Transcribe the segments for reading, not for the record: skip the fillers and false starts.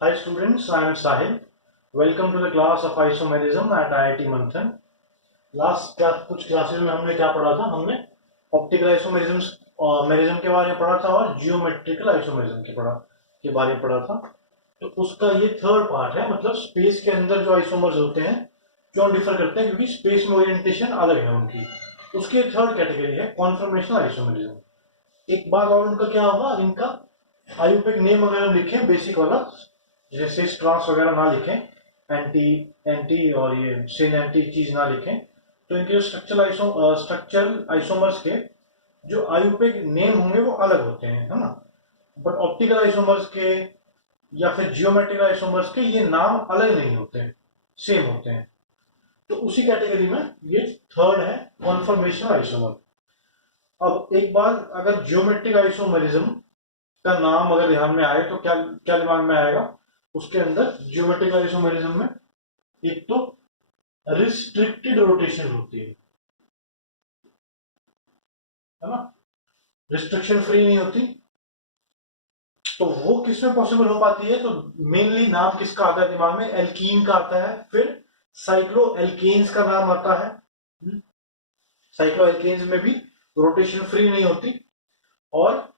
Hi students, I am Sahil. Welcome to the class of isomerism at IIT Manthan. Last class कुछ classes में हमने क्या पढ़ा था? हमने ऑप्टिकल आइसोमेरिज्म मेरिज्म के बारे में पढ़ा था और जियोमेट्रिकल आइसोमेरिज्म के बारे में पढ़ा था। तो उसका ये थर्ड पार्ट है, मतलब स्पेस के अंदर जो आइसोमर्स होते हैं क्यों डिफर करते हैं, क्योंकि स्पेस में ओरिएंटेशन अलग है उनकी। उसकी थर्ड कैटेगरी है कॉन्फर्मेशनल आइसोमेरिज्म। एक बात और उनका क्या होगा, इनका आयुपेक नेम अगर हम लिखें बेसिक वाला, जैसे ट्रांस वगैरह ना लिखें, एंटी एंटी और ये सिन एंटी चीज ना लिखें, तो इनके जो स्ट्रक्चरल आइसोमर्स के जो आयुपेक नेम होंगे वो अलग होते हैं, है ना। बट ऑप्टिकल आइसोमर्स के या फिर जियोमेट्रिकल आइसोमर्स के ये नाम अलग नहीं होते हैं, सेम होते हैं। तो उसी कैटेगरी में ये थर्ड है कॉन्फर्मेशनल आइसोमर। अब एक बार अगर जियोमेट्रिक आइसोमरिज्म का नाम अगर ध्यान में आए तो क्या क्या दिमाग में आएगा? उसके अंदर जियोमेट्रिक आइसोमेरिज्म में एक तो रिस्ट्रिक्टेड रोटेशन होती है ना, रिस्ट्रिक्शन फ्री नहीं होती। तो वो किसमें पॉसिबल हो पाती है? तो मेनली नाम किसका आता है दिमाग में? एल्कीन का आता है, फिर साइक्लो एल्केन्स का नाम आता है। साइक्लो एल्केन्स में भी रोटेशन फ्री नहीं होती और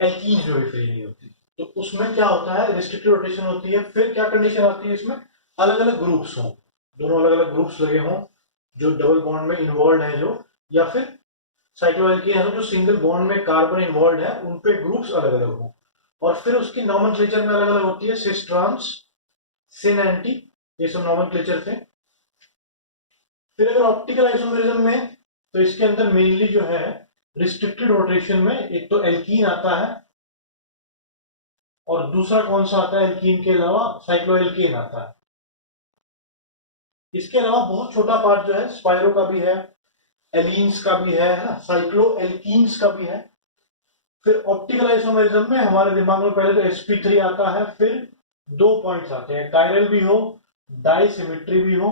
एल्कीन्स में भी फ्री नहीं होती। तो उसमें क्या होता है? रिस्ट्रिक्टेड रोटेशन होती है। फिर क्या कंडीशन आती है इसमें? अलग अलग ग्रुप्स हों, दोनों अलग अलग ग्रुप्स लगे हों जो डबल बॉन्ड में इन्वॉल्व है, जो या फिर साइक्लोएल्केन है जो सिंगल बॉन्ड में कार्बन इन्वॉल्व है, उन पे ग्रुप्स अलग अलग हों। और फिर उसकी नॉमेनक्लेचर में अलग अलग होती है, सिस ट्रांस, सिन एंटी, ये सब नॉमेनक्लेचर थे। फिर अगर ऑप्टिकल आइसोमेरिज्म में, तो इसके अंदर मेनली जो है रिस्ट्रिक्टेड रोटेशन में एक तो एल्कीन आता है और दूसरा कौन सा आता है एल्कीन के अलावा? साइक्लोएल्केन आता है। इसके अलावा बहुत छोटा पार्ट जो है स्पाइरो का भी है, एलीन्स का भी है ना, साइक्लो एल्कीन्स का भी है। फिर ऑप्टिकल आइसोमेरिज्म में हमारे दिमाग में पहले तो sp3 आता है, फिर दो पॉइंट्स आते हैं, कायरल भी हो, डाइसिमेट्री भी हो।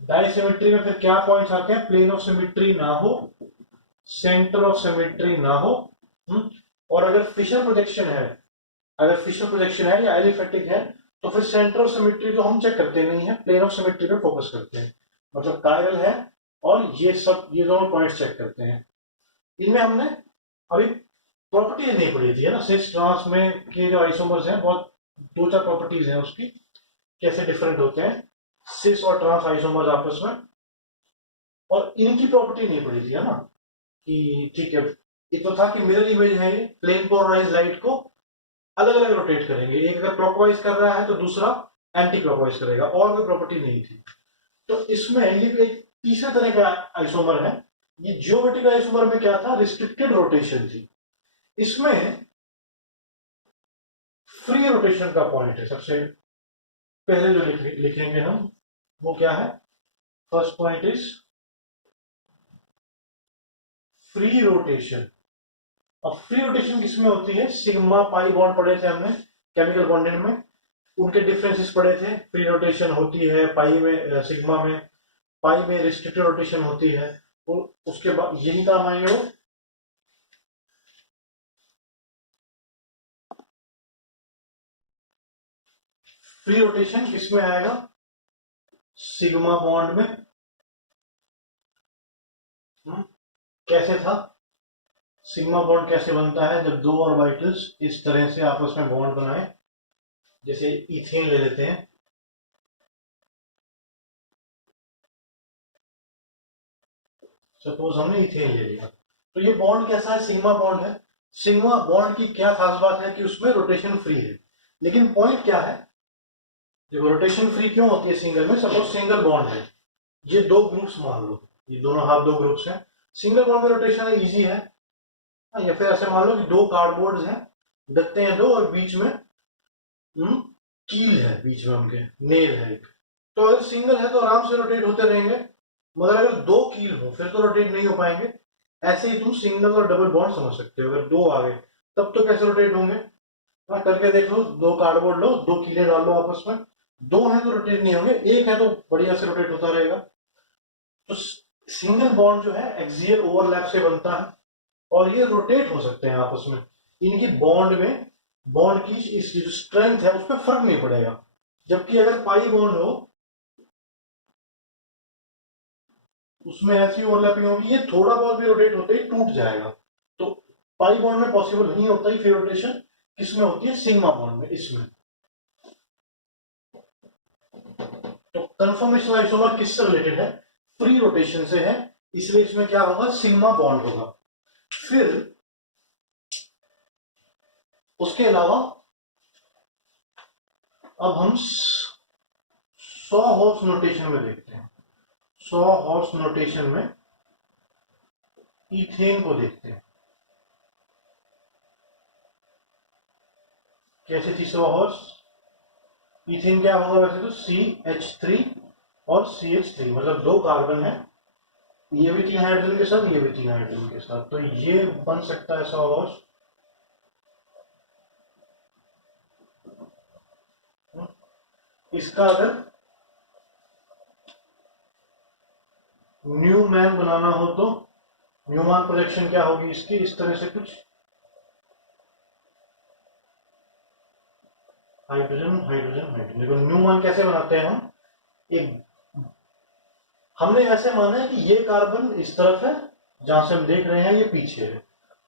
डाइसिमेट्री में फिर क्या पॉइंट्स आते हैं? प्लेन ऑफ सिमेट्री ना हो, सेंटर ऑफ सिमेट्री ना हो। और अगर फिशर प्रोजेक्शन है, या एलिफेटिक है, तो फिर सेंटर ऑफ सिमेट्री तो हम चेक करते नहीं है, प्लेन ऑफ सिमेट्री पे फोकस करते हैं। मतलब कायरल है और ये दोनों पॉइंट्स चेक करते हैं। इनमें हमने अभी प्रॉपर्टीज नहीं पढ़ी थी, है ना। सिस ट्रांस में के जो आइसोमर्स हैं, बहुत दो चार प्रॉपर्टीज हैं उसकी, कैसे डिफरेंट होते हैं सिस और ट्रांस आइसोमर्स आपस में। और इनकी प्रॉपर्टी नहीं पढ़ी थी, है ना, कि ठीक है, ये तो था कि मिरर इमेज है, ये प्लेन पोलराइज लाइट को अलग अलग रोटेट करेंगे, एक अगर क्लॉकवाइज कर रहा है तो दूसरा एंटी क्लॉकवाइज करेगा, और कोई प्रॉपर्टी नहीं थी। तो इसमें ये एक तीसरे तरह का आइसोमर है। ये जियोमेट्रिक आइसोमर में क्या था? रिस्ट्रिक्टेड रोटेशन थी। इसमें फ्री रोटेशन का पॉइंट है सबसे पहले जो लिखेंगे हम, वो क्या है? First point is free rotation. अब फ्री रोटेशन किसमें होती है? सिग्मा पाई बॉन्ड पढ़े थे हमने केमिकल बॉन्डिंग में, उनके डिफरेंसेस पढ़े थे। फ्री रोटेशन होती है पाई में, सिग्मा में, पाई में रिस्ट्रिक्टेड रोटेशन होती है। और उसके बाद यही काम आएंगे वो फ्री रोटेशन किसमें आएगा? सिग्मा बॉन्ड में। कैसे था सिग्मा बॉन्ड? कैसे बनता है? जब दो ऑर्बिटल्स इस तरह से आपस में बॉन्ड बनाए, जैसे इथेन ले लेते हैं, सपोज हमने इथेन ले लिया, तो ये बॉन्ड कैसा है? सिग्मा बॉन्ड है। सिग्मा बॉन्ड की क्या खास बात है? कि उसमें रोटेशन फ्री है। लेकिन पॉइंट क्या है? देखो रोटेशन फ्री क्यों होती है सिंगल में? सपोज सिंगल बॉन्ड है, ये दो ग्रुप्स मान लो, ये दोनों हाफ दो ग्रुप्स हैं, सिंगल बॉन्ड में रोटेशन है, इजी है। या फिर ऐसे मान लो कि दो कार्डबोर्ड हैं, गत्ते हैं दो, और बीच में कील है, बीच में उनके नेल है एक। तो अगर सिंगल है तो आराम से रोटेट होते रहेंगे, मगर अगर दो कील हो फिर तो रोटेट नहीं हो पाएंगे। ऐसे ही तुम सिंगल और डबल बॉन्ड समझ सकते हो, अगर दो आ गए तब तो कैसे रोटेट होंगे? हाँ, करके देख लो, दो कार्डबोर्ड लो, दो कीले डाल लो आपस में, दो है तो रोटेट नहीं होंगे, एक है तो बढ़िया से रोटेट होता रहेगा। तो सिंगल बॉन्ड जो है एक्सियल ओवरलैप से बनता है और ये रोटेट हो सकते हैं आपस में। इनकी बॉन्ड में बॉन्ड की इसकी जो स्ट्रेंथ है उस पर फर्क नहीं पड़ेगा। जबकि अगर पाई बॉन्ड हो उसमें ऐसी ओवरलैपिंग होगी, ये थोड़ा बहुत भी रोटेट होते ही टूट जाएगा। तो पाई बॉन्ड में पॉसिबल नहीं होता ही फ्री रोटेशन, किसमें होती है? सिग्मा बॉन्ड में, इसमें। तो कन्फर्मेशन आइसोमर किससे रिलेटेड है? फ्री रोटेशन से है, इसलिए इसमें क्या होगा? सिग्मा बॉन्ड होगा। फिर उसके अलावा अब हम 100 हॉर्स नोटेशन में देखते हैं। 100 हॉर्स नोटेशन में इथेन को देखते हैं कैसे थी 100 हॉर्स। इथेन क्या होगा वैसे तो? CH3 और CH3, मतलब दो कार्बन है, ये भी 3 हाइड्रोजन के साथ, ये भी 3 हाइड्रोजन के साथ, तो ये बन सकता है 100 हॉर्स। इसका अगर न्यूमैन बनाना हो तो न्यूमैन प्रोजेक्शन क्या होगी इसकी? इस तरह से कुछ, हाइड्रोजन हाइड्रोजन हाइड्रोजन। देखो न्यूमैन कैसे बनाते हैं हम, एक हमने ऐसे माना है कि ये कार्बन इस तरफ है, जहां से हम देख रहे हैं ये पीछे है,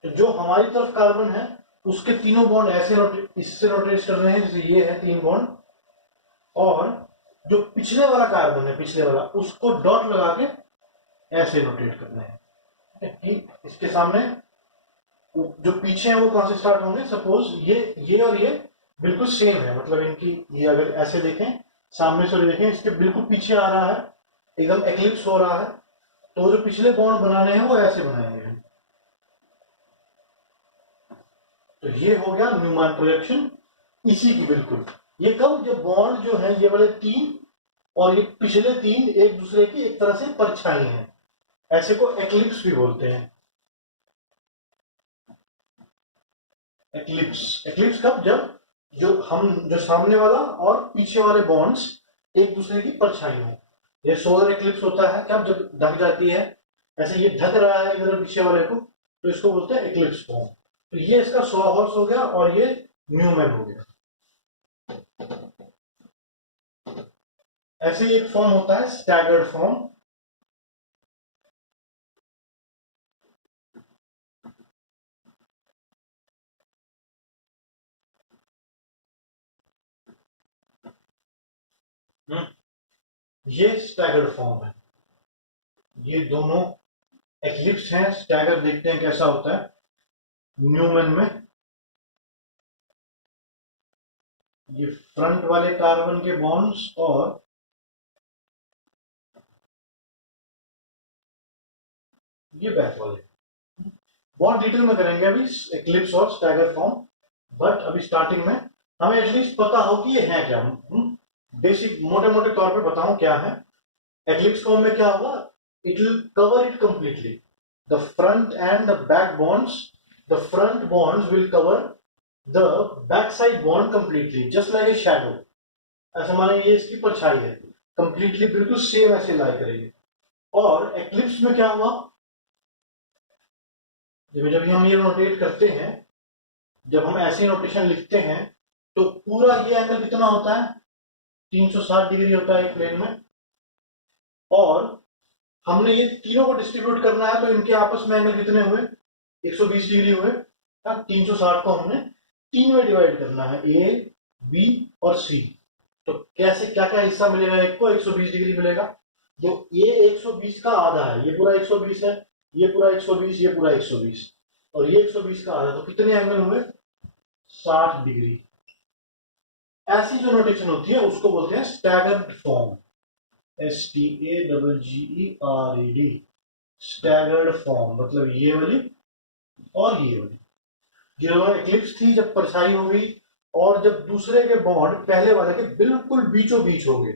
तो जो हमारी तरफ कार्बन है उसके तीनों बॉन्ड ऐसे इससे रोटेट कर रहे हैं, जैसे ये है 3 बॉन्ड, और जो पिछले वाला कार्बन है, पिछले वाला, उसको डॉट लगा के ऐसे रोटेट करने हैं कि इसके सामने जो पीछे है वो कहां से स्टार्ट होंगे? सपोज ये और ये बिल्कुल सेम है, मतलब इनकी, ये अगर ऐसे देखें, सामने से देखें, इसके बिल्कुल पीछे आ रहा है, एकदम एक्लिप्स हो रहा है, तो जो पिछले बॉन्ड बनाने हैं वो ऐसे बनाएंगे। तो ये हो गया न्यूमैन प्रोजेक्शन इसी की बिल्कुल। ये कब? जब बॉन्ड जो है ये वाले 3 और ये पिछले 3 एक दूसरे की एक तरह से परछाई हैं, ऐसे को एक्लिप्स भी बोलते हैं। एक्लिप्स, एक्लिप्स कब? जब जो सामने वाला और पीछे वाले बॉन्ड्स एक दूसरे की परछाई हो। ये सोलर एक्लिप्स होता है कब? जब ढक जाती है, ऐसे ये ढक रहा है इधर पीछे वाले को, तो इसको बोलते हैं एक्लिप्स फॉर्म। तो ये इसका 100 हॉर्स हो गया और ये न्यूमैन हो गया। ऐसे ही एक फॉर्म होता है स्टैगर्ड फॉर्म। ये स्टैगर्ड फॉर्म है, ये दोनों एक्लिप्स हैं। स्टैगर देखते हैं कैसा होता है न्यूमैन में। ये फ्रंट वाले कार्बन के बॉन्ड्स और ये बैक वाले बहुत डिटेल में करेंगे अभी एक्लिप्स और स्टैगर फॉर्म, बट अभी स्टार्टिंग में हमें एटलीस्ट पता हो कि ये है क्या। बेसिक मोटे मोटे तौर पे बताऊं क्या है। एक्लिप्स फॉर्म में क्या होगा? It will cover it completely, the front end the back bonds, the front bonds will cover the back side bond completely, just like a shadow. ऐसा माने ये इसकी परछाई है, कंप्लीटली बिल्कुल सेम ऐसे लाई करेगी। और एक्लिप्स में क्या हुआ? जब हम ये नोटेट करते हैं, जब हम ऐसी नोटेशन लिखते हैं, तो पूरा ये एंगल कितना होता है? 360 डिग्री होता है एक प्लेन में। और हमने ये तीनों को डिस्ट्रीब्यूट करना है, तो इनके आपस में एंगल कितने हुए? 120 डिग्री हुए। 360 को हमने 3 में डिवाइड करना है, ए, बी और सी। तो कैसे, क्या क्या हिस्सा मिलेगा? एक को 120 डिग्री मिलेगा। जो ये 120 का आधा है, ये पूरा 120 है, ये पूरा 120, ये पूरा 120, और ये 120 का आधा, तो कितने एंगल हुए? 60 डिग्री। ऐसी जो नोटेशन होती है उसको बोलते हैं staggered form, STAGGERED, staggered form, मतलब ये वाली और ये वाली। जो एक्लिप्स थी जब परछाई हो गई, और जब दूसरे के बॉन्ड पहले वाले के बिल्कुल बीचों बीच हो गए,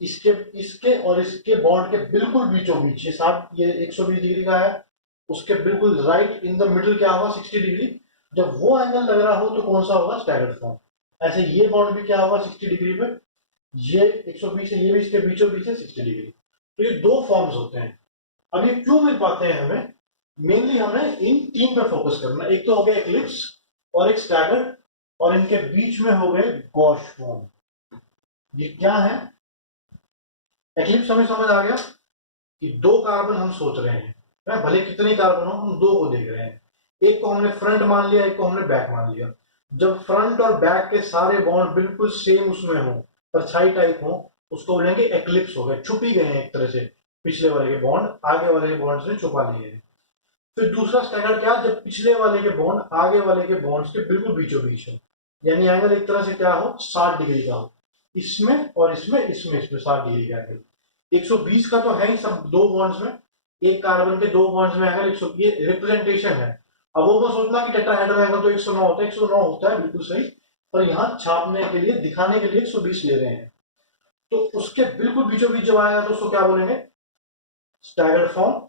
इसके इसके और इसके बॉन्ड के बिल्कुल बीचों बीच, ये 60, ये 120 डिग्री का है, उसके बिल्कुल राइट इन द मिडिल क्या होगा? 60 डिग्री। जब वो एंगल लग रहा हो तो कौन सा होगा? Staggered form. ऐसे ये बॉन्ड भी क्या होगा? 60 डिग्री पे, ये 120 है, ये भी इसके बीचों बीच है 60 डिग्री। तो ये दो फॉर्म्स होते हैं। अब ये क्यों मिल पाते हैं हमें? मेनली हमें इन 3 पे फोकस करना है। एक तो हो गया एक्लिप्स और एक स्टैगर्ड, और इनके बीच में हो गए गॉश बॉन्ड। ये क्या है? एक्लिप्स हमें समझ आ गया कि दो कार्बन हम सोच रहे हैं, भले कितने कार्बन हो हम दो को देख रहे हैं। एक को हमने फ्रंट मान लिया, एक को हमने बैक मान लिया। जब फ्रंट और बैक के सारे बॉन्ड बिल्कुल सेम उसमें हो, परछाई टाइप हो, उसको बोलेंगे एक्लिप्स हो गए, छुपी गए हैं एक तरह से। पिछले वाले के बॉन्ड आगे वाले के बॉन्ड से छुपा लिए हैं। फिर दूसरा स्टैंडर्ड क्या, जब पिछले वाले के बॉन्ड आगे वाले के बॉन्ड्स के बिल्कुल बीचों बीच हो, यानी एंगल एक तरह से क्या हो, 60 डिग्री का हो। इसमें और इसमें 60 डिग्री का एंगल। 120 का तो है ही सब दो बॉन्ड्स में, एक कार्बन के दो बॉन्ड्स में एंगल 100, ये रिप्रेजेंटेशन है। अब वो मत सोचना कि टेट्राहेड्रल एंगल तो 109 होता है, 109 होता है बिल्कुल सही, पर यहाँ छापने के लिए, दिखाने के लिए 120 ले रहे हैं। तो उसके बिल्कुल बीचों बीच जब आएगा तो उसको क्या बोलेंगे, स्टैगर्ड फॉर्म।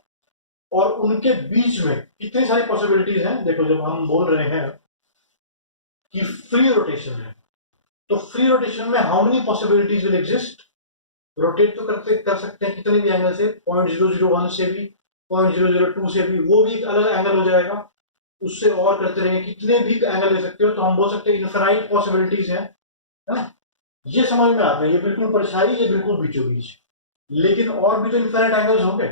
और उनके बीच में कितनी सारी पॉसिबिलिटीज हैं, देखो जब हम बोल रहे हैं कि फ्री रोटेशन है, तो फ्री रोटेशन में how many possibilities will exist. Rotate तो कर सकते हैं कितने भी एंगल से, 0.001 से भी, 0.002 से भी, वो भी एक अलग एंगल हो जाएगा। उससे और करते रहेंगे, कितने भी एंगल ले सकते हो, तो हम बोल सकते हैं इनफाइनाइट पॉसिबिलिटीज है ना? ये समझ में आता है, ये बिल्कुल परछाई, ये बिल्कुल बीचों बीच। लेकिन और भी तो इनफाइनाइट एंगल्स होंगे।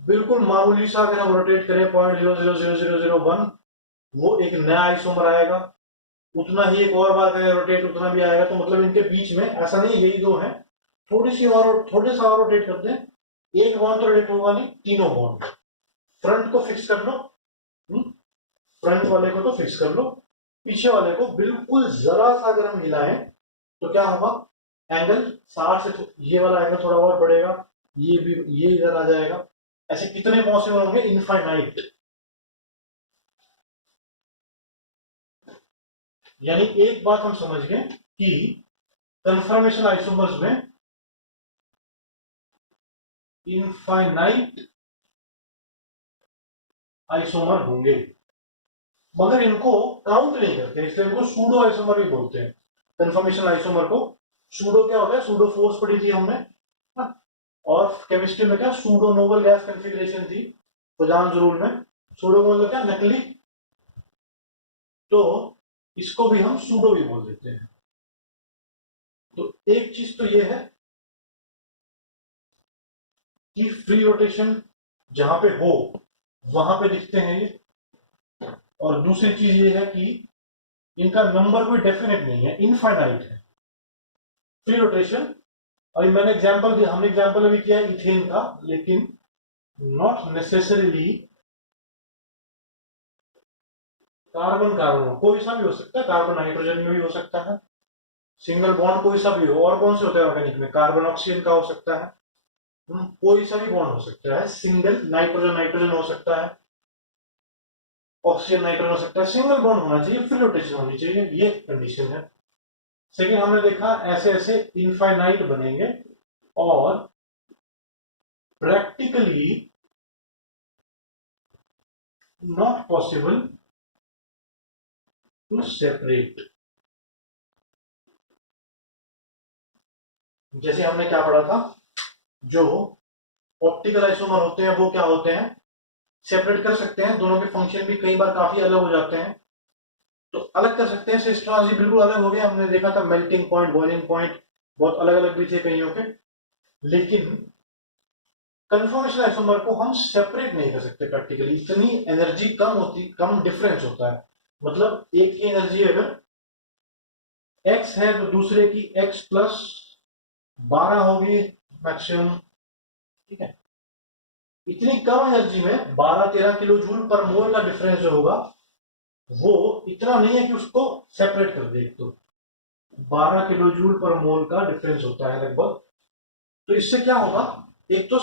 बिल्कुल मामूली सा अगर हम रोटेट करें 0.00001, वो एक नया आइसोमर आएगा। उतना ही एक और बार करें रोटेट, उतना भी आएगा। तो मतलब इनके बीच में ऐसा नहीं यही दो है, थोड़ी सी और, थोड़े सा और रोटेट करते हैं, एक बॉन्ड तो रोटेट होगा नहीं, तीनों बॉन्ड। फ्रंट को फिक्स कर लो, फ्रंट वाले को तो फिक्स कर लो, पीछे वाले को बिल्कुल जरा सा अगर हम हिलाएं तो क्या होगा, एंगल 60 से ये वाला एंगल थोड़ा और बढ़ेगा, ये भी, ये इधर आ जाएगा। ऐसे कितने पॉसिबल होंगे, इनफाइनाइट। यानी एक बात हम समझ गए कि कन्फर्मेशन आइसोमर्स में इनफाइनाइट आइसोमर होंगे, मगर इनको काउंट नहीं करते, इसलिए इनको सूडो आइसोमर भी बोलते हैं। कन्फर्मेशन आइसोमर को सूडो क्या होता है, सूडो फोर्स पढ़ी थी हमने ना? और केमिस्ट्री में क्या सूडो नोबल गैस कॉन्फ़िगरेशन थी फजान रूल में। सूडो मतलब क्या, नकली। तो इसको भी हम सूडो भी बोल देते हैं। तो एक चीज तो ये है कि फ्री रोटेशन जहां पे हो वहां पे दिखते हैं ये, और दूसरी चीज ये है कि इनका नंबर कोई डेफिनेट नहीं है, इनफाइनाइट है फ्री रोटेशन। और मैंने एग्जांपल दिया, हमने एग्जांपल अभी किया इथेन का, लेकिन नॉट नेसेसरीली कार्बन कार्बन, कोई सा भी हो सकता है, कार्बन नाइट्रोजन में भी हो सकता है, सिंगल बॉन्ड कोई सा भी हो। और कौन से होता है ऑर्गेनिक में, कार्बन ऑक्सीजन का हो सकता है, कोई सा भी बॉन्ड हो सकता है। सिंगल नाइट्रोजन नाइट्रोजन हो सकता है, ऑक्सीजन नाइट्रोजन हो सकता है, सिंगल बॉन्ड होना चाहिए, फ्री रोटेशन होनी चाहिए, ये कंडीशन है। सेकेंड हमने देखा ऐसे ऐसे इनफाइनाइट बनेंगे और practically not possible to separate. जैसे हमने क्या पढ़ा था, जो ऑप्टिकल आइसोमर होते हैं वो क्या होते हैं, सेपरेट कर सकते हैं, दोनों के फंक्शन भी कई बार काफी अलग हो जाते हैं, तो अलग कर सकते हैं। सिस्टर्स बिल्कुल अलग हो गए, हमने देखा था मेल्टिंग पॉइंट, बॉइलिंग पॉइंट बहुत अलग अलग भी थे कईयों के। लेकिन कन्फर्मेशन आइसोमर को हम सेपरेट नहीं कर सकते प्रैक्टिकली, इतनी एनर्जी कम होती, कम डिफरेंस होता है। मतलब एक की एनर्जी अगर x है तो दूसरे की x प्लस 12 होगी मैक्सिमम, ठीक है। इतनी कम एनर्जी में 12-13 किलो जूल पर मोल का डिफरेंस जो होगा वो इतना नहीं है कि उसको सेपरेट कर दे। तो 12 किलो जूल पर मोल का डिफरेंस होता है लगभग। तो इससे क्या होगा, एक तो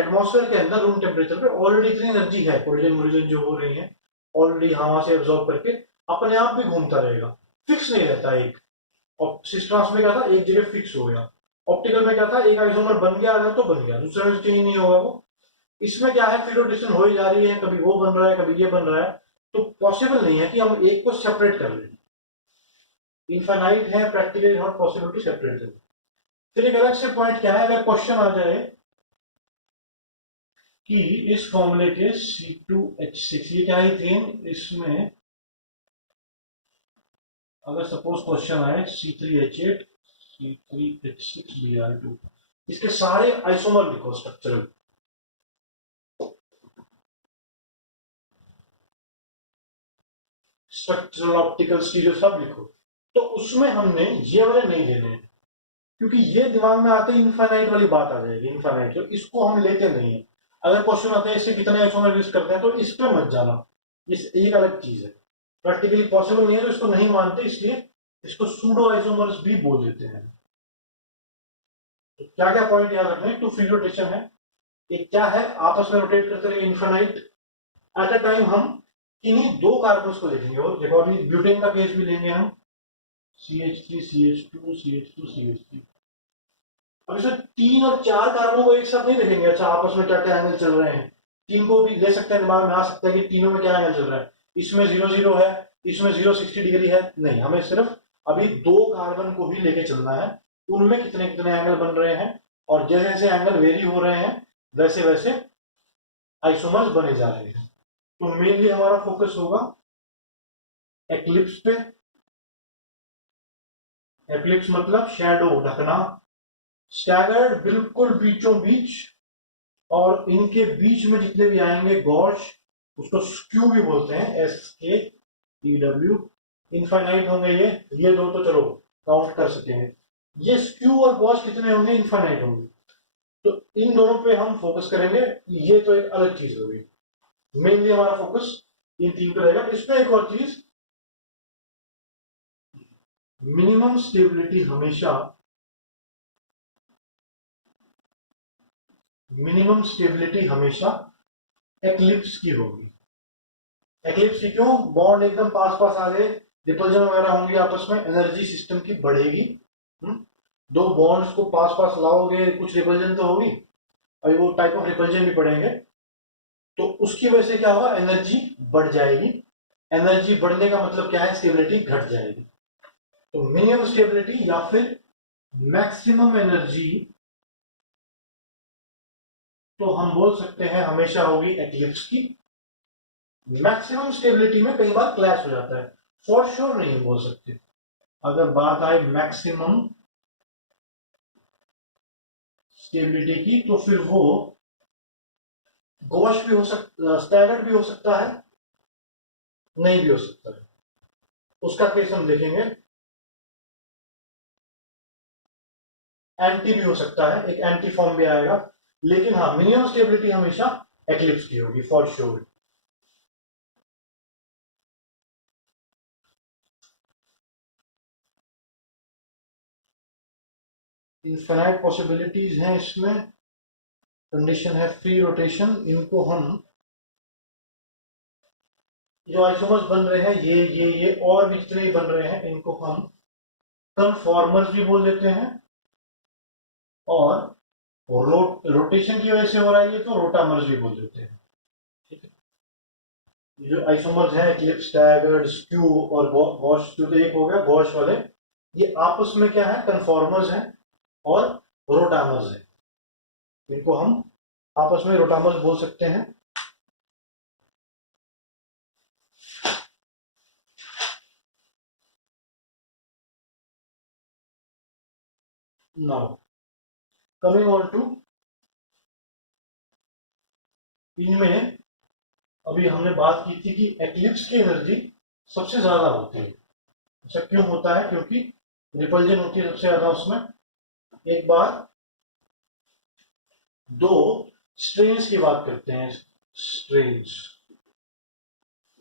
एटमॉस्फेयर के अंदर रूम टेम्परेचर पे ऑलरेडी इतनी एनर्जी है, कोलिजन मोलिजन जो हो रही है ऑलरेडी हवा से एब्जॉर्ब करके अपने आप भी घूमता रहेगा, फिक्स नहीं रहता एक। और सिस्टर्स में क्या था, एक जगह फिक्स हो गया। ऑप्टिकल में क्या था, एक आइसोमर बन गया अगर तो बन गया, दूसरे में चेंज नहीं होगा वो। इसमें क्या है, फ्री रोटेशन हो ही जा रही है, कभी वो बन रहा है कभी ये बन रहा है, तो पॉसिबल नहीं है कि हम एक को सेपरेट कर लें। इनफाइनाइट है, practically not possible to separate them. फिर एक अलग से पॉइंट क्या है, अगर क्वेश्चन आ जाए कि इस फॉर्मूले के C2H6, ये क्या है इथेन, इसमें अगर सपोज क्वेश्चन आए C3H8 C3H6Br2, इसके सारे आइसोमर लिखो स्ट्रक्चरल। स्ट्रक्चरल, ऑप्टिकल, स्टीरियो सब लिखो। तो उसमें हमने ये वाले नहीं देने हैं, क्योंकि ये दिमाग में आते ही इनफाइनाइट वाली बात आ जाएगी, इनफाइनाइट, तो इसको हम लेते नहीं है। अगर क्वेश्चन आता है इससे कितने आइसोमर यूज करते हैं तो इस पे मत जाना, इस एक अलग चीज है, प्रैक्टिकली पॉसिबल नहीं है तो इसको नहीं मानते, इसलिए इसको सूडो आइसोमर्स भी बोल देते हैं। तो क्या क्या पॉइंट याद रखने, टू फ्री रोटेशन है, एक क्या है, आपस में रोटेट करते रहे इनफाइनाइट। एट अ टाइम हम इन्हीं दो कार्बन्स को देखेंगे, और देखो अभी ब्यूटेन का केस भी लेंगे हम, CH3 CH2 CH2 CH3। अब इसमें 3 और 4 कार्बनों को एक साथ नहीं देखेंगे, अच्छा आपस में क्या क्या एंगल चल रहे हैं, 3 को भी ले सकते हैं, दिमाग में आ सकता है कि तीनों में क्या एंगल चल रहा है, इसमें 0 0 है, इसमें 0 60 डिग्री है, नहीं, हमें सिर्फ अभी 2 कार्बन को ही लेके चलना है, उनमें कितने कितने एंगल बन रहे हैं, और जैसे जैसे एंगल वेरी हो रहे हैं वैसे वैसे आइसोमर्स बने जा रहे हैं। तो मेनली हमारा फोकस होगा एक्लिप्स पे। एक्लिप्स मतलब शैडो, ढकना। स्टैगर्ड बिल्कुल बीचों बीच, और इनके बीच में जितने भी आएंगे गॉश, उसको स्क्यू भी बोलते हैं, SKEW। इनफाइनाइट होंगे ये दो तो चलो काउंट कर सकेंगे, ये स्क्यू और गॉश कितने होंगे, इनफाइनाइट होंगे, तो इन दोनों पे हम फोकस करेंगे, ये तो एक अलग चीज होगी। मेनली हमारा फोकस इन 3 पे रहेगा। इसमें एक और चीज, मिनिमम स्टेबिलिटी हमेशा, मिनिमम स्टेबिलिटी हमेशा एक्लिप्स की होगी। एक्लिप्स की क्यों, बॉन्ड एकदम पास पास आ गए, रिपल्जन वगैरह होंगी आपस में, एनर्जी सिस्टम की बढ़ेगी। दो बॉन्ड्स को पास पास लाओगे, कुछ रिपल्जन तो होगी, अभी वो टाइप ऑफ रिपल्जन भी पढ़ेंगे, तो उसकी वजह से क्या होगा, एनर्जी बढ़ जाएगी। एनर्जी बढ़ने का मतलब क्या है, स्टेबिलिटी घट जाएगी। तो मिनिमम स्टेबिलिटी या फिर मैक्सिमम एनर्जी तो हम बोल सकते हैं हमेशा होगी एक्लिप्स की। मैक्सिमम स्टेबिलिटी में कई बार क्लैश हो जाता है, फॉर श्योर नहीं बोल सकते। अगर बात आए मैक्सिमम स्टेबिलिटी की तो फिर वो गॉश भी हो सकता, स्टैगर्ड भी हो सकता है, नहीं भी हो सकता है, उसका केस हम देखेंगे। एंटी भी हो सकता है, एक एंटी फॉर्म भी आएगा, लेकिन हाँ मिनिमम स्टेबिलिटी हमेशा एक्लिप्स की होगी फॉर श्योर। इनफिनाइट पॉसिबिलिटीज हैं इसमें, कंडीशन है फ्री रोटेशन। इनको हम, जो आइसोमर्स बन रहे हैं ये और भी जितने भी बन रहे हैं, इनको हम कन्फॉर्मर्स भी बोल देते हैं, और रोटेशन की वजह से हो रहा है ये तो रोटामर्स भी बोल देते हैं। ठीक है, जो आइसोमर्स है एक्लिप्स, स्टैगर्ड, स्क्यू और गॉश, तो एक हो गया गॉश वाले, ये आपस में क्या है, कन्फॉर्मर्स हैं और रोटामर्स हैं, इनको हम आपस में रोटामर्स बोल सकते हैं। नाउ कमिंग ऑन टू, इनमें अभी हमने बात की थी कि एक्लिप्स की एनर्जी सबसे ज्यादा होती है। ऐसा क्यों होता है, क्योंकि रिपल्जन होती है सबसे ज्यादा उसमें। एक बार दो स्ट्रेन्स की बात करते हैं, स्ट्रेन्स,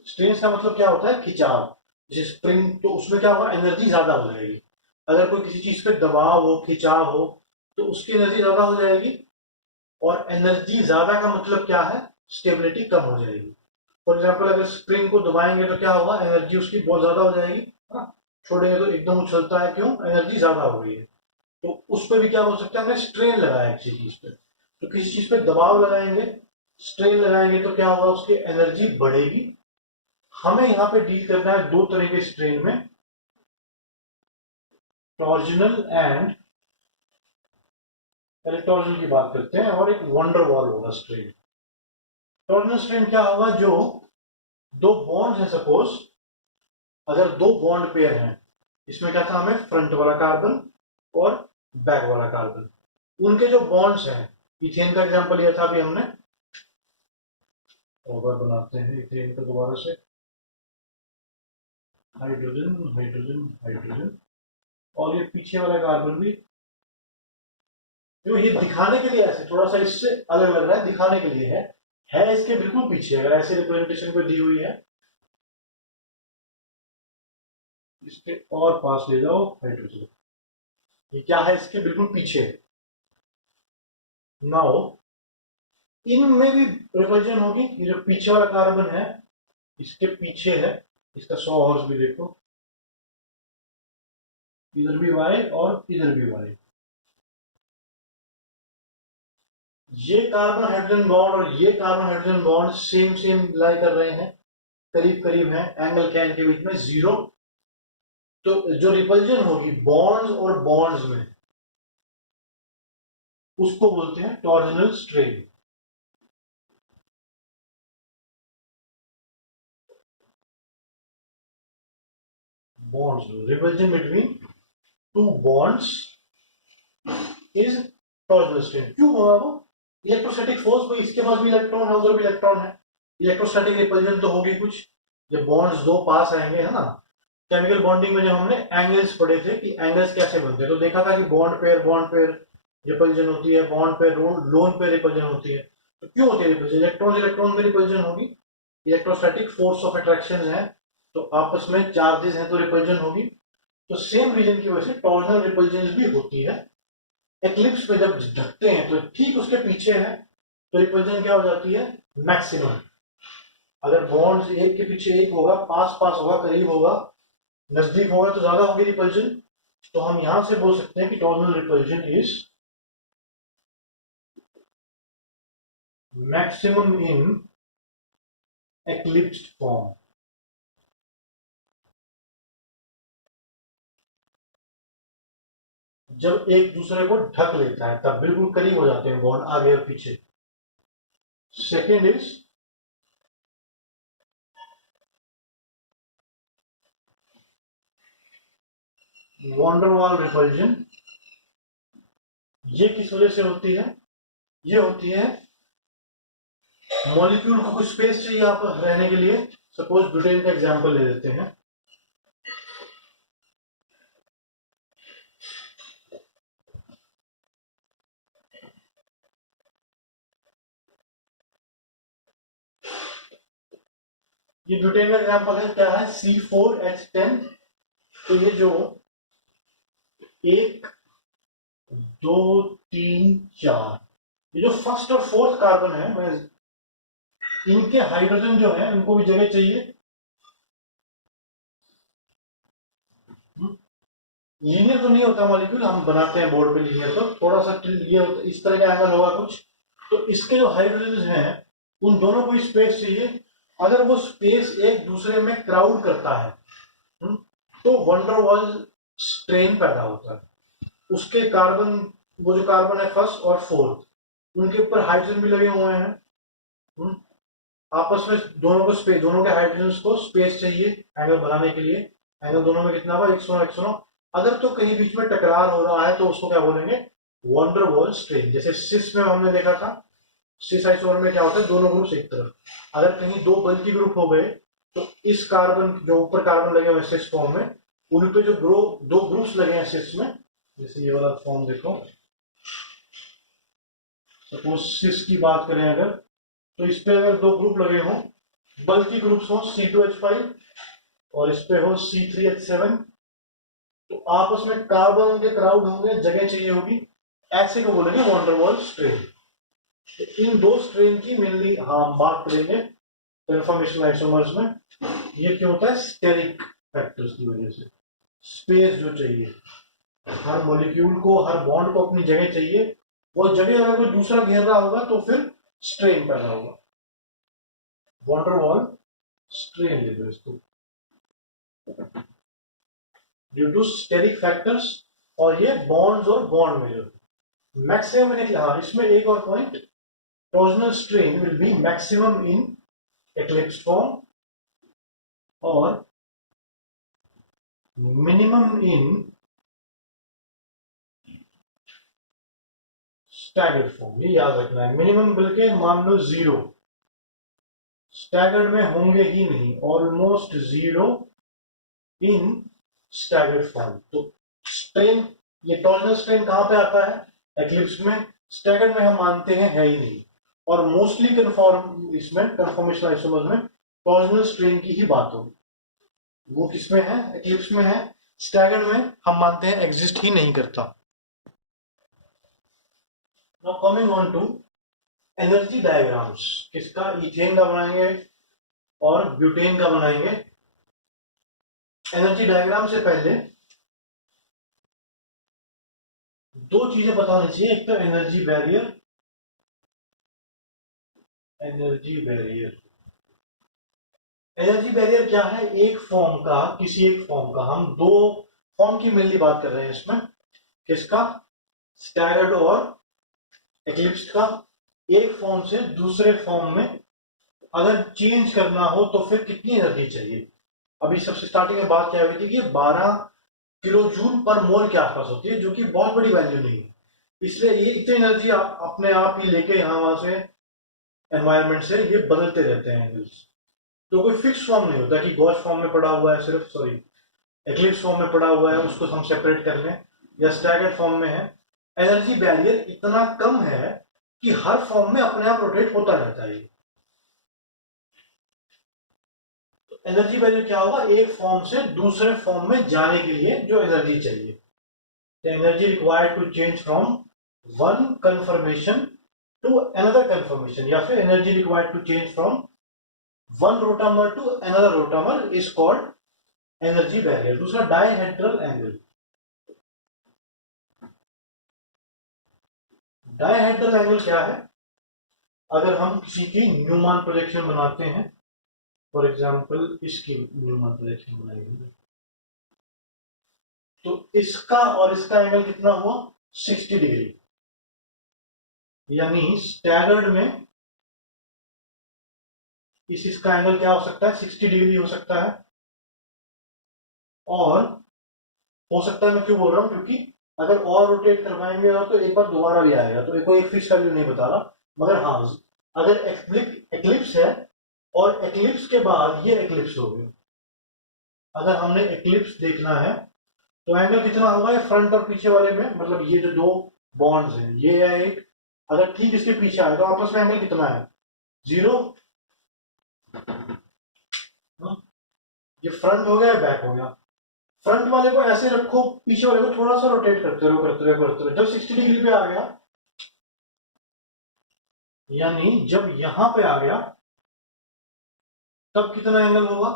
स्ट्रेन्स का मतलब क्या होता है, खिंचाव। जैसे स्प्रिंग, तो उसमें क्या होगा, एनर्जी ज्यादा हो जाएगी। अगर कोई किसी चीज पे दबाव हो, खिंचाव हो, तो उसकी एनर्जी ज्यादा हो जाएगी, और एनर्जी ज्यादा का मतलब क्या है, स्टेबिलिटी कम हो जाएगी। फॉर एग्जाम्पल अगर स्प्रिंग को दबाएंगे तो क्या होगा, एनर्जी उसकी बहुत ज्यादा हो जाएगी, छोड़ेंगे तो एकदम उछलता है, क्यों, एनर्जी ज्यादा हो गई है। तो उस पर भी क्या हो सकता है, हमने स्ट्रेन लगाया किसी चीज पे, तो किसी चीज पे दबाव लगाएंगे, स्ट्रेन लगाएंगे तो क्या होगा, उसकी एनर्जी बढ़ेगी। हमें यहाँ पे डील करना है दो तरह के स्ट्रेन में, टॉर्जनल एंड टॉर्जनल की बात करते हैं, और एक वंडर वॉल होगा स्ट्रेन। टॉर्जनल स्ट्रेन क्या होगा, जो दो बॉन्ड है, सपोज अगर दो बॉन्ड पेयर हैं, इसमें क्या था, हमें फ्रंट वाला कार्बन और बैक वाला कार्बन, उनके जो बॉन्ड्स हैं, इथेन का एग्जांपल लिया था अभी हमने, और बनाते हैं इथेन को दोबारा से, हाइड्रोजन हाइड्रोजन हाइड्रोजन, और ये पीछे वाला कार्बन भी, तो ये दिखाने के लिए ऐसे थोड़ा सा इससे अलग लग रहा है, दिखाने के लिए है इसके बिल्कुल पीछे, अगर ऐसे रिप्रेजेंटेशन पे दी हुई है, इसके और पास ले जाओ हाइड्रोजन, ये क्या है, इसके बिल्कुल पीछे। नाउ इनमें भी रिपल्जन होगी, ये जो पीछे वाला कार्बन है इसके पीछे है, इसका 100 हॉर्स भी देखो, इधर भी वाई और इधर भी वाई, ये कार्बन हाइड्रोजन बॉन्ड और ये कार्बन हाइड्रोजन बॉन्ड सेम लाई कर रहे हैं, करीब करीब है, एंगल क्या इनके बीच में 0, तो जो रिपल्जन होगी बॉन्ड्स और बॉन्ड्स में, उसको बोलते हैं torsional strain. Bonds, repulsion between two bonds is torsional strain. क्यों होगा वो, इलेक्ट्रोस्टैटिक फोर्स, कोई इसके पास भी इलेक्ट्रॉन है उधर भी इलेक्ट्रॉन है, इलेक्ट्रोस्टैटिक रिपल्जन तो होगी कुछ, जब बॉन्ड्स दो पास आएंगे, है ना। केमिकल बॉन्डिंग में जब हमने एंगल्स पढ़े थे कि एंगल्स कैसे बनते हैं, तो देखा था कि बॉन्ड पेयर रिपल्जन होती है, bond pair lone pair repulsion होती है। तो क्यों होती है रिपल्जन, इलेक्ट्रॉन इलेक्ट्रॉन में रिपल्जन होगी, इलेक्ट्रोस्टैटिक फोर्स ऑफ अट्रैक्शन है, तो आपस में चार्जेस हैं तो रिपल्जन होगी, तो सेम रीजन की वजह से टॉर्जनल रिपल्जन भी होती है। एक्लिप्स में जब ढकते हैं तो ठीक उसके पीछे है, तो रिपल्जन क्या हो जाती है, मैक्सिमम। अगर बॉन्ड्स एक के पीछे एक होगा, पास पास होगा, करीब होगा, नजदीक होगा, तो ज्यादा होगी रिपल्जन, तो हम यहां से बोल सकते हैं कि torsional repulsion is maximum in eclipsed form. जब एक दूसरे को ढक लेता है तब बिल्कुल करीब हो जाते हैं बॉन्ड, आगे और पीछे। Second is van der Waals repulsion. ये किस वजह से होती है, ये होती है मॉलिक्यूल को कुछ स्पेस चाहिए आप रहने के लिए, सपोज ब्यूटेन का एग्जांपल ले लेते हैं, ये ब्यूटेन का एग्जांपल है, क्या है, C4H10। तो ये जो 1 2 3 4, ये जो फर्स्ट और फोर्थ कार्बन है, मैं इनके हाइड्रोजन जो है उनको भी जगह चाहिए, लीनियर तो नहीं होता मॉलिक्यूल, हम बनाते हैं बोर्ड पे लीनियर, तो थोड़ा सा ये इस तरह का एंगल होगा कुछ, तो इसके जो हाइड्रोजन हैं उन दोनों को स्पेस चाहिए, अगर वो स्पेस एक दूसरे में क्राउड करता है, तो वैन डर वाल्स स्ट्रेन पैदा होता है, उसके कार्बन, वो जो कार्बन है फर्स्ट और फोर्थ, उनके ऊपर हाइड्रोजन भी लगे हुए हैं, आपस में दोनों को स्पेस, दोनों के हाइड्रोजन को स्पेस चाहिए एंगल बनाने के लिए, एंगल दोनों में कितना हुआ, 109 109। अगर तो कहीं बीच में टकरार हो रहा है तो उसको क्या बोलेंगे, वैन डर वाल स्ट्रेन। जैसे सिस में हमने देखा था, सिस आइसोमर में क्या होता है, दोनों ग्रुप्स एक तरफ, अगर कहीं दो बल्कि ग्रुप हो गए तो इस कार्बन जो ऊपर कार्बन लगे हुए सिस फॉर्म में, उन पे जो दो ग्रुप्स लगे हैं सिस में, जैसे ये वाला फॉर्म देखो, सपोज सिस की बात करें अगर, तो इस पे अगर दो ग्रुप लगे हों, बल्कि ग्रुप्स हो C2H5 और इस पे हो C3H7, तो आपस में कार्बन के क्राउड होंगे, जगह चाहिए होगी, ऐसे को बोलेंगे वैन डर वाल स्ट्रेन। तो इन दो स्ट्रेन की मेनली हम बात करेंगे कन्फर्मेशन आइसोमर्स में। ये क्यों होता है, स्टेरिक फैक्टर्स की वजह से, स्पेस जो चाहिए, हर मॉलिक्यूल को, हर बॉन्ड को अपनी जगह चाहिए, वो जगह अगर कोई दूसरा घेर रहा होगा तो फिर स्ट्रेन पैदा होगा, वैन डर वाल स्ट्रेन ले दो इसको, ड्यू टू स्टेरिक फैक्टर्स, और ये बॉन्ड्स और बॉन्ड में जो मैक्सिमम मैंने, हाँ इसमें एक और point, torsional strain will be maximum in eclipse form और मिनिमम इन स्टैगर्ड फॉर्म, ये याद रखना है। मिनिमम बल्कि मान लो 0, स्टैगर्ड में होंगे ही नहीं, ऑलमोस्ट 0 इन स्टैगर्ड फॉर्म। तो स्ट्रेन, ये टॉर्जनल स्ट्रेन कहां पे आता है? एक्लिप्स में। स्टैगर्ड में हम मानते हैं है ही नहीं, और मोस्टली कन्फॉर्म इसमें कन्फॉर्मेशन आइसोमर्स में टॉर्जनल स्ट्रेन की ही बात होगी। वो किसमें है? एक्लिप्स में है। स्टैगर्ड में हम मानते हैं एग्जिस्ट ही नहीं करता। Now coming on to energy diagrams. किसका? इथेन का बनाएंगे और ब्यूटेन का बनाएंगे। एनर्जी डायग्राम से पहले दो चीजें बतानी चाहिए। एक तो energy barrier, energy barrier. Energy barrier क्या है? एक फॉर्म का, किसी एक फॉर्म का, हम दो फॉर्म की मेनली बात कर रहे हैं इसमें। किसका? स्टैगर्ड और एक्लिप्स का। एक फॉर्म से दूसरे फॉर्म में अगर चेंज करना हो तो फिर कितनी एनर्जी चाहिए? अभी सबसे स्टार्टिंग में बात क्या हुई थी कि 12 किलो जूल पर मोल के आसपास होती है, जो कि बहुत बड़ी वैल्यू नहीं है। इसलिए ये इतनी एनर्जी आप अपने आप ही लेके यहाँ वहां से एनवायरमेंट से ये बदलते रहते हैं एंगल्स। तो कोई फिक्स फॉर्म नहीं होता कि गॉस फॉर्म में पड़ा हुआ है सिर्फ, सॉरी एक्लिप्स फॉर्म में पड़ा हुआ है उसको हम सेपरेट कर लें, या स्टैगर्ड फॉर्म में है। एनर्जी बैरियर इतना कम है कि हर फॉर्म में अपने आप रोटेट होता रहता है। एनर्जी बैरियर क्या होगा? एक फॉर्म से दूसरे फॉर्म में जाने के लिए जो एनर्जी चाहिए। The energy required to change from one conformation to another conformation, या फिर energy required to change from one rotamer to another rotamer is called energy barrier. दूसरा डायहेड्रल एंगल। डायहेड्रल एंगल क्या है? अगर हम किसी की न्यूमैन प्रोजेक्शन बनाते हैं, फॉर एग्जांपल इसकी न्यूमैन प्रोजेक्शन बनाएंगे, तो इसका और इसका एंगल कितना हुआ? 60 डिग्री। यानी स्टैगर्ड में इसका एंगल क्या हो सकता है? 60 डिग्री हो सकता है। और हो सकता है, मैं क्यों बोल रहा हूं, क्योंकि अगर और रोटेट करवाएंगे तो एक बार दोबारा भी आएगा, तो कोई एक फिक्स वैल्यू नहीं बता रहा। मगर हाँ, अगर एक्लिप्स है और एक्लिप्स के बाद ये एक्लिप्स हो गया, अगर हमने एक्लिप्स देखना है तो एंगल कितना होगा? ये फ्रंट और पीछे वाले में, मतलब ये जो दो बॉन्ड्स हैं, ये है एक, अगर ठीक इसके पीछे आए तो आपस में एंगल कितना है? 0। ये फ्रंट हो गया, बैक हो गया। फ्रंट वाले को ऐसे रखो, पीछे वाले को थोड़ा सा रोटेट करते रहो करते रहो करते रहो, जब 60 डिग्री पे आ गया, यानी जब यहां पे आ गया, तब कितना एंगल होगा?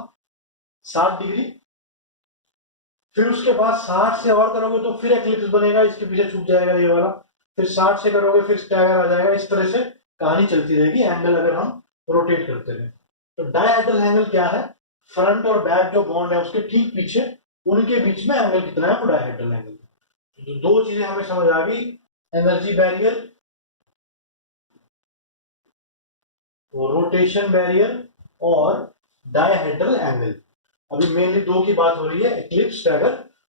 60 डिग्री। फिर उसके बाद 60 से और करोगे तो फिर एक्लिप्स बनेगा, इसके पीछे छूट जाएगा ये वाला। फिर 60 से करोगे फिर स्टैगर आ जाएगा। इस तरह से कहानी चलती रहेगी एंगल अगर हम रोटेट करते रहे। तो डायहेड्रल एंगल क्या है? फ्रंट और बैक जो बॉन्ड है उसके ठीक पीछे, उनके बीच में एंगल कितना है, वो डायहेड्रल एंगल। तो दो चीजें हमें समझ आ गई, एनर्जी बैरियर, रोटेशन बैरियर और डायहेड्रल एंगल। अभी मेनली दो की बात हो रही है, एक्लिप्स, स्टैगर।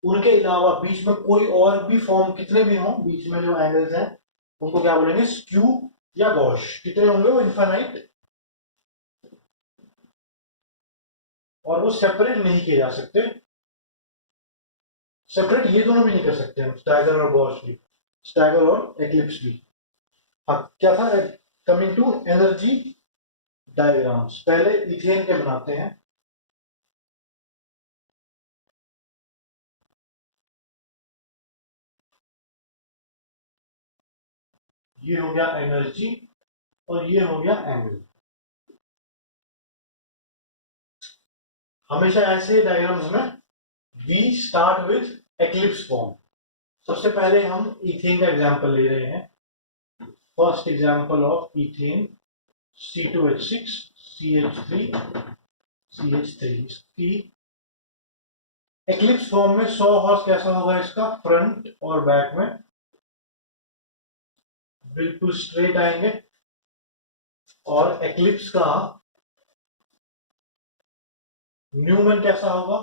उनके अलावा बीच में कोई और भी फॉर्म कितने भी हों, बीच में जो एंगल्स हैं उनको क्या बोलेंगे? स्क्यू या गॉश। कितने होंगे? वो इनफाइनाइट, और वो सेपरेट नहीं किए जा सकते। सेपरेट ये दोनों भी नहीं कर सकते हम, स्टैगर और गॉश भी, स्टैगर और एक्लिप्स भी। हाँ, क्या था? कमिंग टू एनर्जी डायग्राम्स, पहले इथेन के बनाते हैं। ये हो गया एनर्जी और ये हो गया एंगल। हमेशा ऐसे डायग्राम्स में we start with eclipse form. सबसे पहले हम इथेन का एग्जांपल ले रहे हैं। First example of ethane, C2H6 CH3 CH3। इसकी एक्लिप्स फॉर्म में 100 हॉर्स कैसा होगा? इसका फ्रंट और बैक में बिल्कुल स्ट्रेट आएंगे। और एक्लिप्स का न्यूमन कैसा होगा?